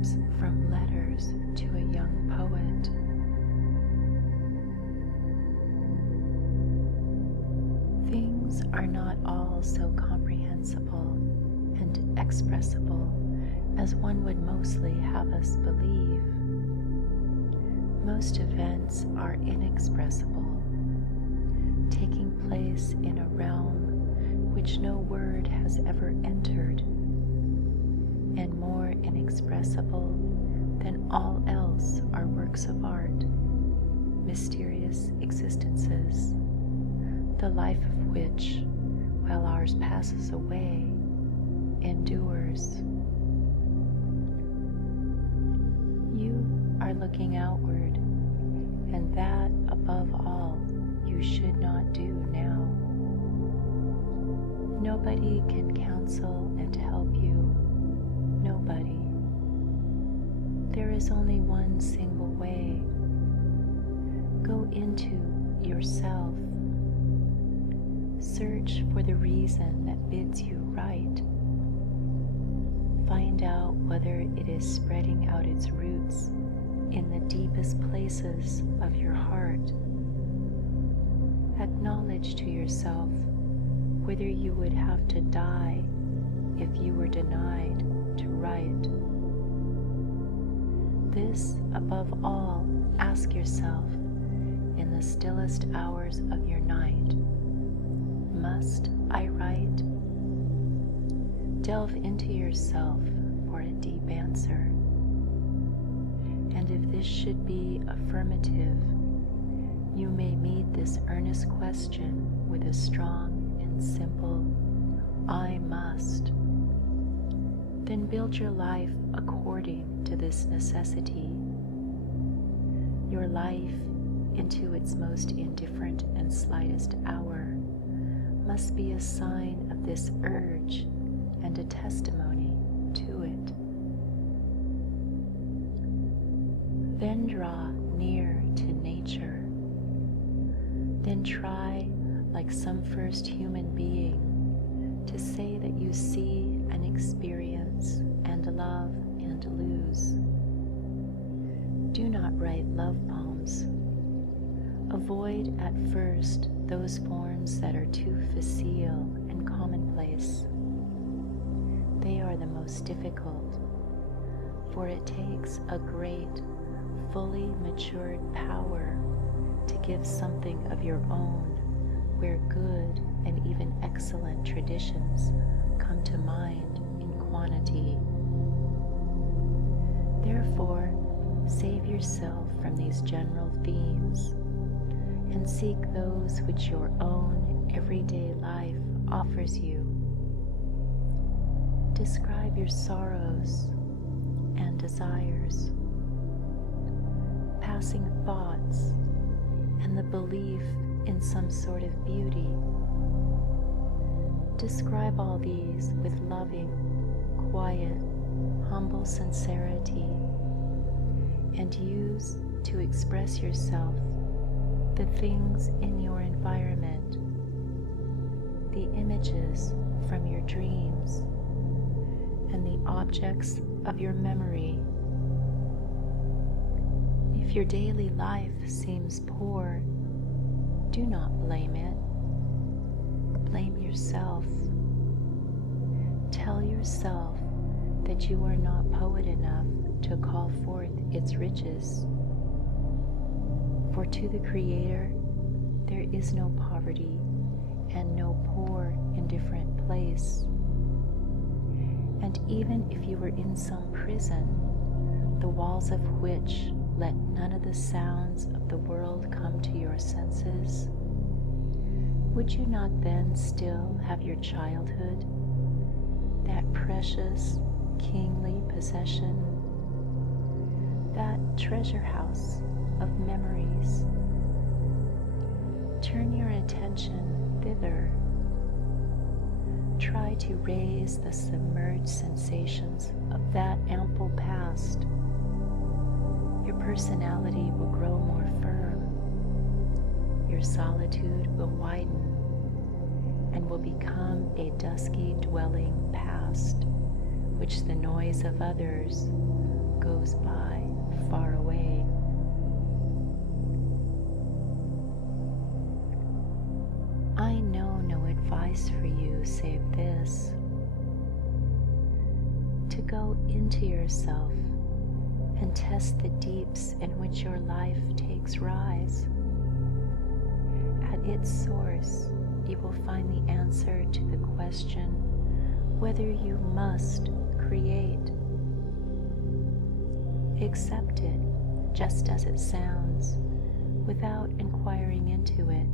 excerpts from Letters to a Young Poet. Things are not all so comprehensible and expressible as one would mostly have us believe. Most events are inexpressible, taking place in a realm which no word has ever entered, and more inexpressible than all else are works of art, mysterious existences, the life of which, while ours passes away, endures. You are looking outward, and that, above all, you should not do now. Nobody can counsel and help you. Nobody. There is only one single way. Go into yourself. Search for the reason that bids you write. Find out whether it is spreading out its roots in the deepest places of your heart. Acknowledge to yourself whether you would have to die if you were denied to write. This, above all, ask yourself in the stillest hours of your night. Must I write? Delve into yourself for a deep answer. And if this should be affirmative, you may meet this earnest question with a strong and simple, I must. Then build your life according to this necessity. Your life, into its most indifferent and slightest hour, must be a sign of this urge and a testimony to it. Then draw near to nature. Then try, like some first human being, to say that you see and experience and love and lose. Do not write love poems. Avoid at first those forms that are too facile and commonplace. They are the most difficult, for it takes a great, fully matured power to give something of your own where good and even excellent traditions come to mind in quantity. Therefore, save yourself from these general themes and seek those which your own everyday life offers you. Describe your sorrows and desires, passing thoughts, and the belief in some sort of beauty. Describe all these with loving, quiet, humble sincerity, and use to express yourself the things in your environment, the images from your dreams, and the objects of your memory. If your daily life seems poor, do not blame it. Blame yourself. Tell yourself that you are not poet enough to call forth its riches. For to the Creator there is no poverty and no poor, indifferent place. And even if you were in some prison, the walls of which let none of the sounds of the world come to your senses, would you not then still have your childhood, that precious, kingly possession, that treasure house of memories? Turn your attention thither. Try to raise the submerged sensations of that ample past. Your personality will grow more firm. Your solitude will widen and will become a dusky dwelling past, which the noise of others do save this: to go into yourself and test the deeps in which your life takes rise. At its source, you will find the answer to the question whether you must create. Accept it just as it sounds, without inquiring into it.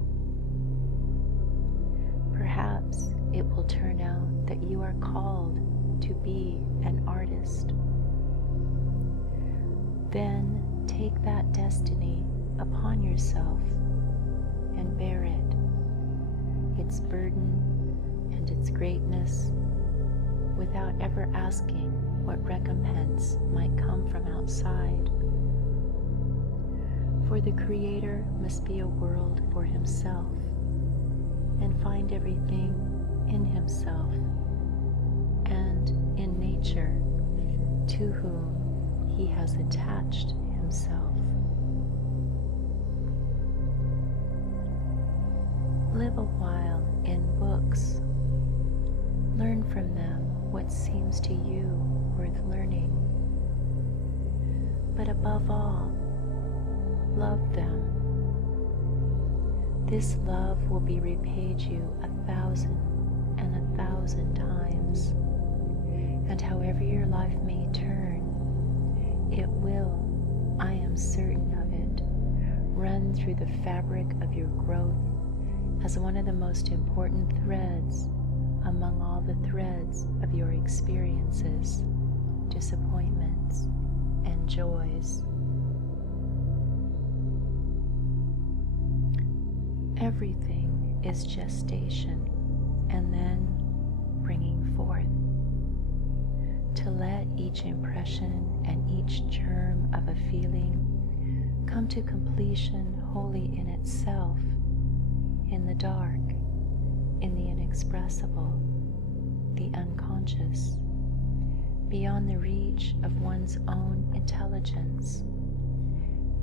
Perhaps it will turn out that you are called to be an artist. Then take that destiny upon yourself and bear it, its burden and its greatness, without ever asking what recompense might come from outside. For the Creator must be a world for himself and find everything in himself and in nature to whom he has attached himself. Live a while in books. Learn from them what seems to you worth learning. But above all, love them. This love will be repaid you 1,000 and 1,000 times. And however your life may turn, it will, I am certain of it, run through the fabric of your growth as one of the most important threads among all the threads of your experiences, disappointments, and joys. Everything is gestation and then bringing forth. To let each impression and each germ of a feeling come to completion wholly in itself, in the dark, in the inexpressible, the unconscious, beyond the reach of one's own intelligence,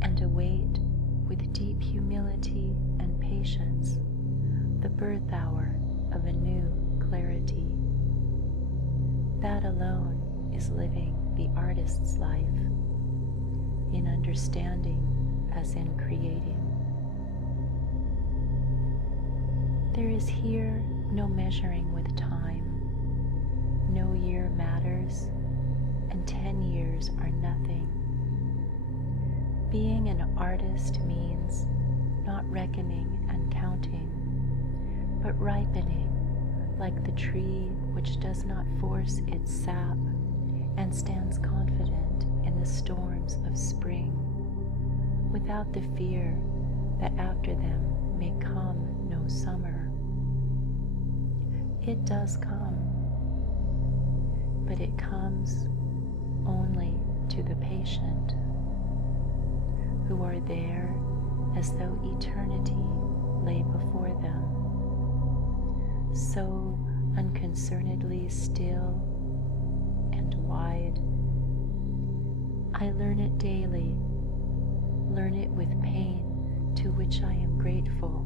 and await with deep humility and patience the birth hour of a new clarity. That alone is living the artist's life, in understanding as in creating. There is here no measuring with time. No year matters, and 10 years are nothing. Being an artist means not reckoning and counting, but ripening like the tree which does not force its sap and stands confident in the storms of spring, without the fear that after them may come no summer. It does come, but it comes only to the patient, who are there as though eternity lay before them, so unconcernedly still and wide. I learn it daily, learn it with pain to which I am grateful.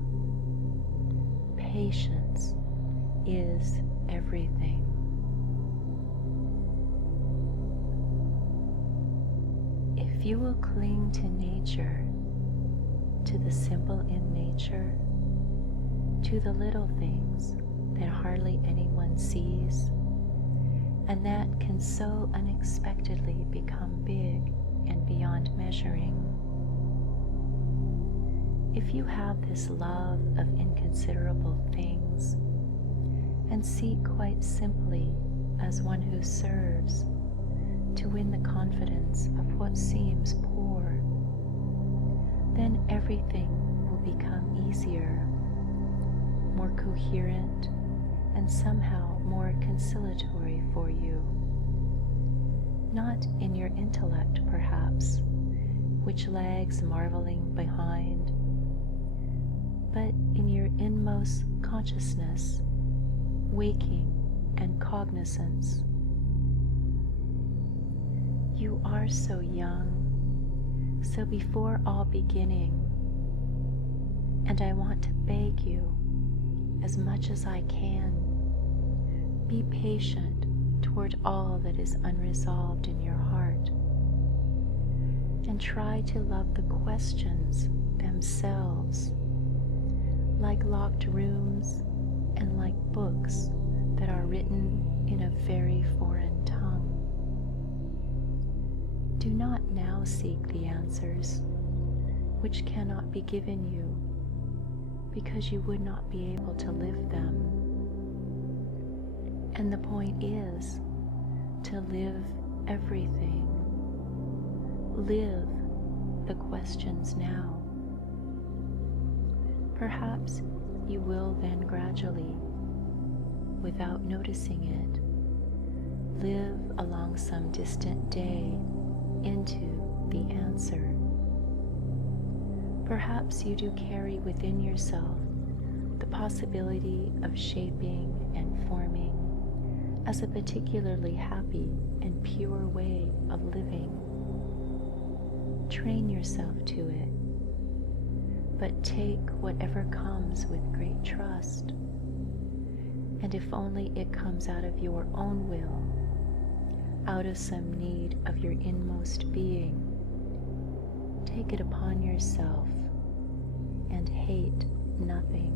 Patience is everything. If you will cling to nature, to the simple in nature, to the little things that hardly anyone sees, and that can so unexpectedly become big and beyond measuring. If you have this love of inconsiderable things, and seek quite simply as one who serves to win the confidence of what seems poor, then everything will become easier, more coherent, and somehow more conciliatory for you. Not in your intellect, perhaps, which lags marveling behind, but in your inmost consciousness, waking and cognizance. You are so young, so before all beginning, and I want to beg you, as much as I can, Be patient toward all that is unresolved in your heart, and try to love the questions themselves, like locked rooms and like books that are written in a very foreign tongue. Do not now seek the answers, which cannot be given you, because you would not be able to live them. And the point is to live everything. Live the questions now. Perhaps you will then gradually, without noticing it, live along some distant day into the answer. Perhaps you do carry within yourself the possibility of shaping and forming as a particularly happy and pure way of living. Train yourself to it, but take whatever comes with great trust. And if only it comes out of your own will, out of some need of your inmost being, take it upon yourself and hate nothing.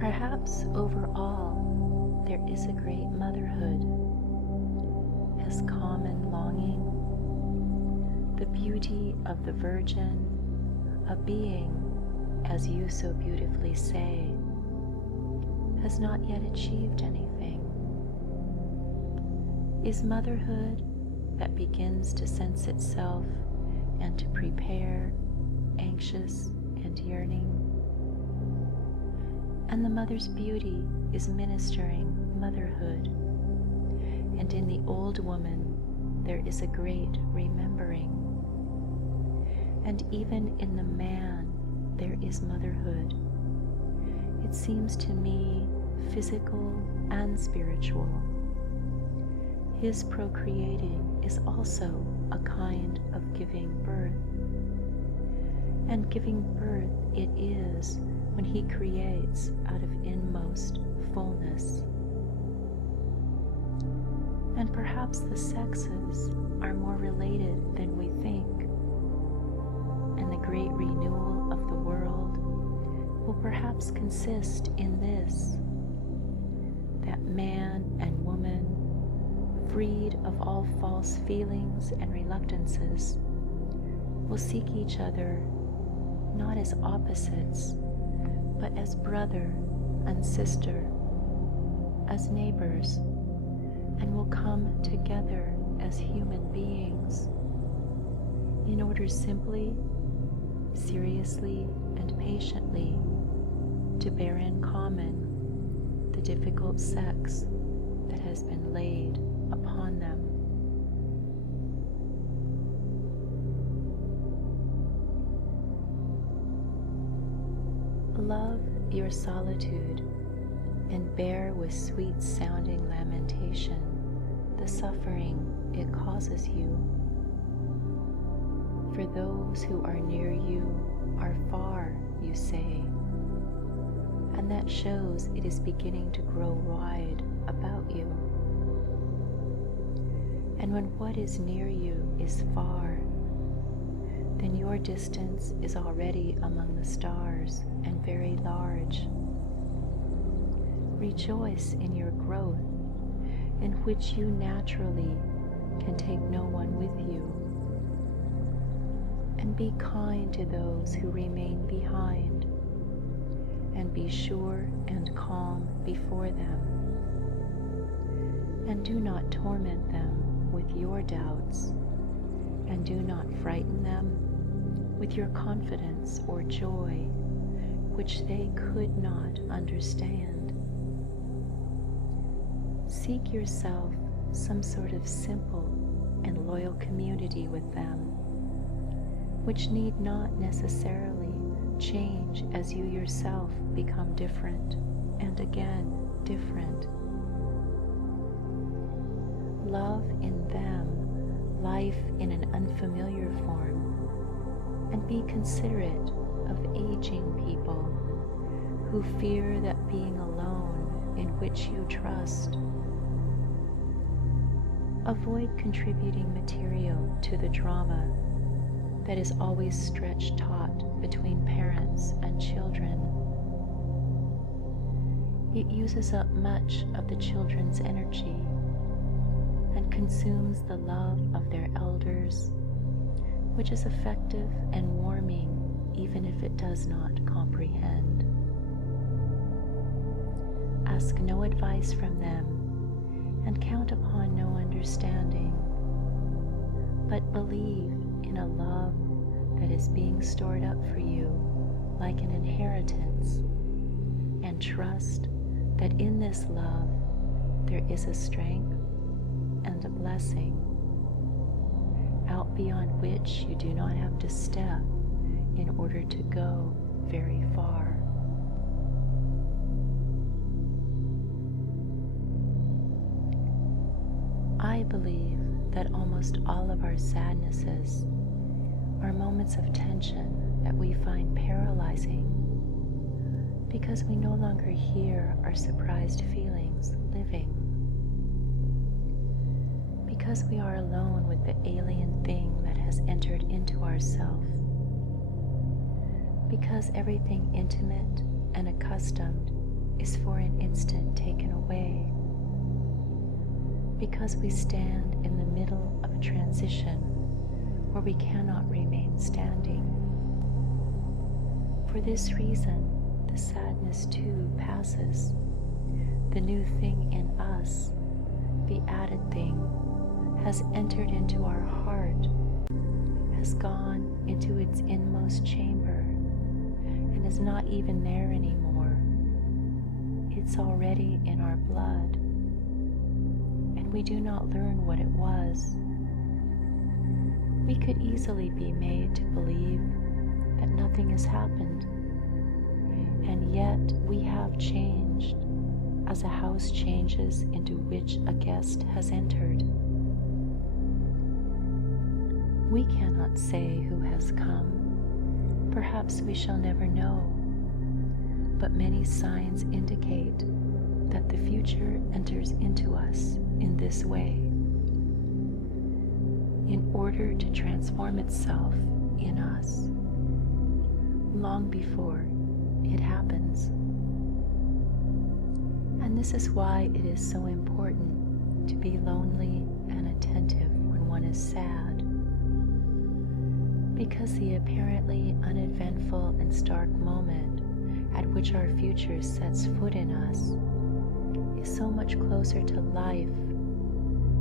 Perhaps overall there is a great motherhood, as common longing, the beauty of the Virgin, a being, as you so beautifully say, has not yet achieved anything. Is motherhood that begins to sense itself and to prepare, anxious and yearning? And the mother's beauty is ministering motherhood, and in the old woman there is a great remembering, and even in the man there is motherhood. It seems to me physical and spiritual. His procreating is also a kind of giving birth, and giving birth it is when he creates out of inmost fullness. And perhaps the sexes are more related than we think, and the great renewal of the world will perhaps consist in this, that man and woman, freed of all false feelings and reluctances, will seek each other not as opposites, but as brother and sister, as neighbors, and will come together as human beings in order simply, seriously, and patiently to bear in common the difficult sex that has been laid upon them. Love your solitude and bear with sweet-sounding lamentation the suffering it causes you. For those who are near you are far, you say, and that shows it is beginning to grow wide about you. And when what is near you is far, then your distance is already among the stars and very large. Rejoice in your growth, in which you naturally can take no one with you, and be kind to those who remain behind, and be sure and calm before them, and do not torment them with your doubts, and do not frighten them with your confidence or joy, which they could not understand. Seek yourself some sort of simple and loyal community with them, which need not necessarily change as you yourself become different and again different. Love in them life in an unfamiliar form, and be considerate of aging people who fear that being alone in which you trust. Avoid contributing material to the drama that is always stretched taut between parents and children. It uses up much of the children's energy and consumes the love of their elders, which is effective and warming even if it does not comprehend. Ask no advice from them and count upon no understanding, but believe in a love that is being stored up for you like an inheritance, and trust that in this love there is a strength and a blessing, out beyond which you do not have to step in order to go very far. I believe that almost all of our sadnesses are moments of tension that we find paralyzing because we no longer hear our surprised feelings living, because we are alone with the alien thing that has entered into ourself, because everything intimate and accustomed is for an instant taken away, because we stand in the middle of a transition where we cannot remain standing. For this reason, the sadness too passes. The new thing in us, the added thing, has entered into our heart, has gone into its inmost chamber, and is not even there anymore. It's already in our blood, and we do not learn what it was. We could easily be made to believe that nothing has happened, and yet we have changed as a house changes into which a guest has entered. We cannot say who has come. Perhaps we shall never know, but many signs indicate that the future enters into us in this way, in order to transform itself in us long before it happens. And this is why it is so important to be lonely and attentive when one is sad, because the apparently uneventful and stark moment at which our future sets foot in us is so much closer to life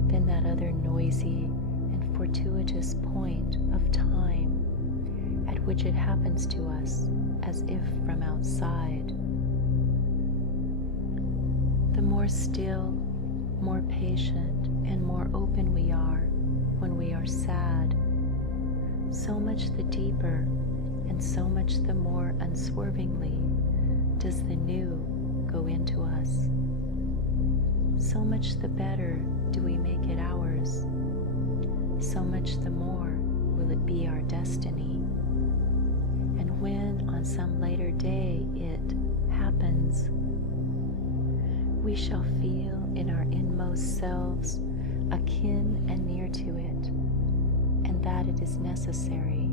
than that other noisy and fortuitous point of time at which it happens to us as if from outside. The more still, more patient, and more open we are when we are sad, so much the deeper and so much the more unswervingly does the new go into us. So much the better do we make it ours, so much the more will it be our destiny. And when on some later day it happens, we shall feel in our inmost selves akin and near to it, and that it is necessary.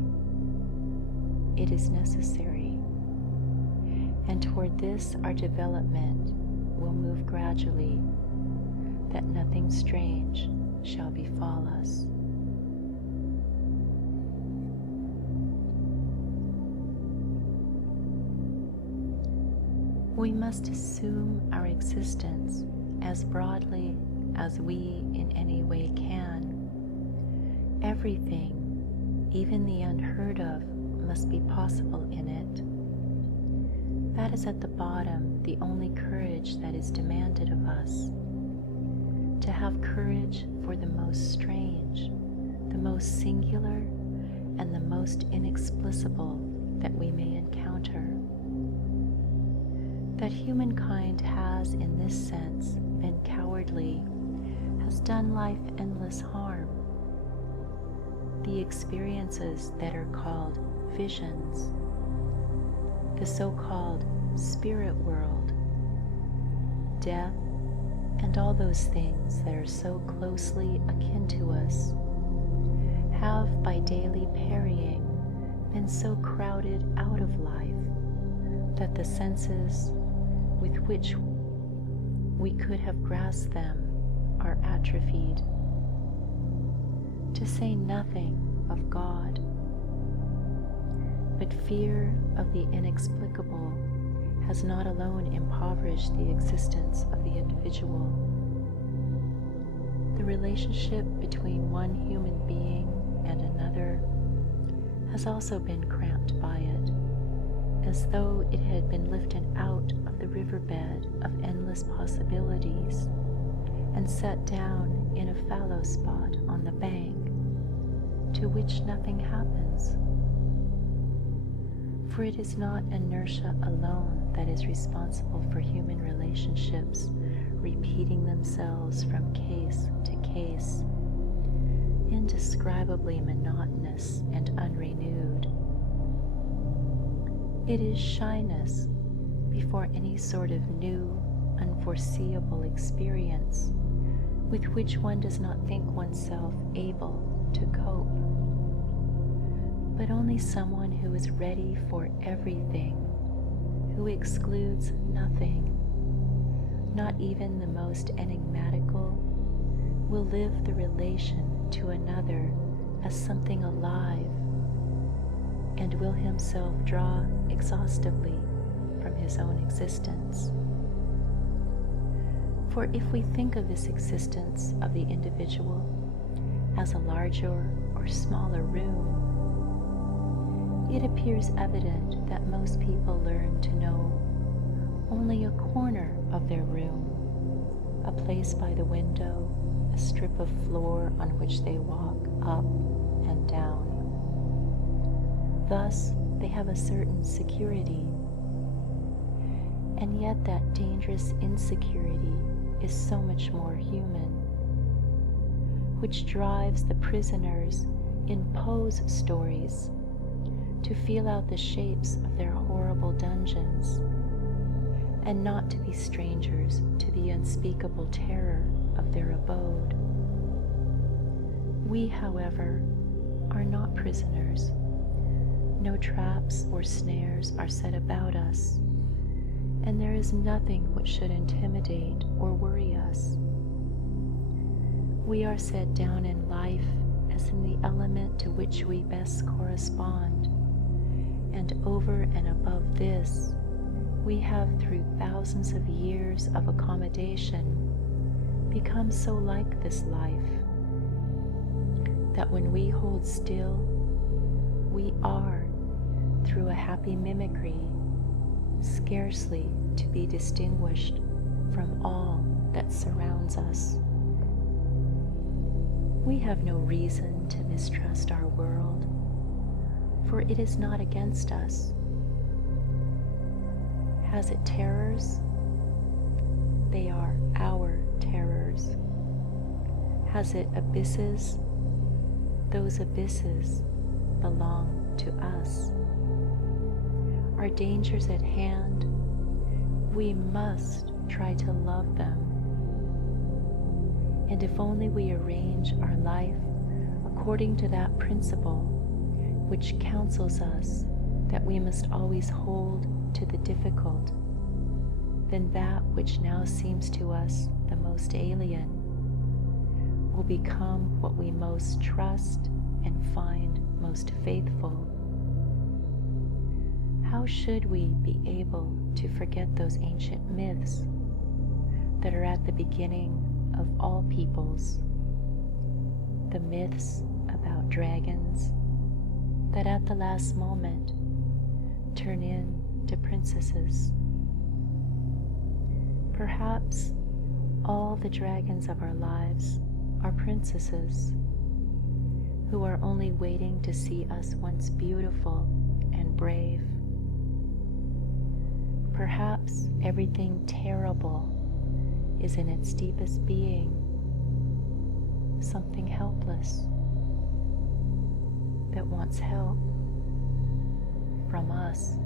It is necessary. And toward this our development will move gradually, that nothing strange shall befall us. We must assume our existence as broadly as we in any way can. Everything, even the unheard of, must be possible in it. That is at the bottom the only courage that is demanded of us. To have courage for the most strange, the most singular, and the most inexplicable that we may encounter. That humankind has, in this sense, been cowardly, has done life endless harm. The experiences that are called visions, the so-called spirit world, death, and all those things that are so closely akin to us have, by daily parrying, been so crowded out of life that the senses with which we could have grasped them are atrophied. To say nothing of God. But fear of the inexplicable has not alone impoverished the existence of the individual. The relationship between one human being and another has also been cramped by it, as though it had been lifted out of the riverbed of endless possibilities and set down in a fallow spot on the bank, to which nothing happens. For it is not inertia alone that is responsible for human relationships repeating themselves from case to case, indescribably monotonous and unrenewed. It is shyness before any sort of new, unforeseeable experience with which one does not think oneself able to cope, but only someone who is ready for everything, who excludes nothing, not even the most enigmatical, will live the relation to another as something alive, and will himself draw exhaustively from his own existence. For if we think of this existence of the individual as a larger or smaller room, it appears evident that most people learn to know only a corner of their room, a place by the window, a strip of floor on which they walk up and down. Thus, they have a certain security, and yet that dangerous insecurity is so much more human, which drives the prisoners in prose stories to feel out the shapes of their horrible dungeons, and not to be strangers to the unspeakable terror of their abode. We, however, are not prisoners. No traps or snares are set about us, and there is nothing which should intimidate or worry us. We are set down in life as in the element to which we best correspond, and over and above this, we have, through thousands of years of accommodation, become so like this life that when we hold still, we are, through a happy mimicry, scarcely to be distinguished from all that surrounds us. We have no reason to mistrust our world, for it is not against us. Has it terrors? They are our terrors. Has it abysses? Those abysses belong to us. Are dangers at hand? We must try to love them. And if only we arrange our life according to that principle which counsels us that we must always hold to the difficult, then that which now seems to us the most alien will become what we most trust and find most faithful. How should we be able to forget those ancient myths that are at the beginning of all peoples? The myths about dragons that at the last moment turn into princesses. Perhaps all the dragons of our lives are princesses who are only waiting to see us once beautiful and brave. Perhaps everything terrible is in its deepest being something helpless that wants help from us.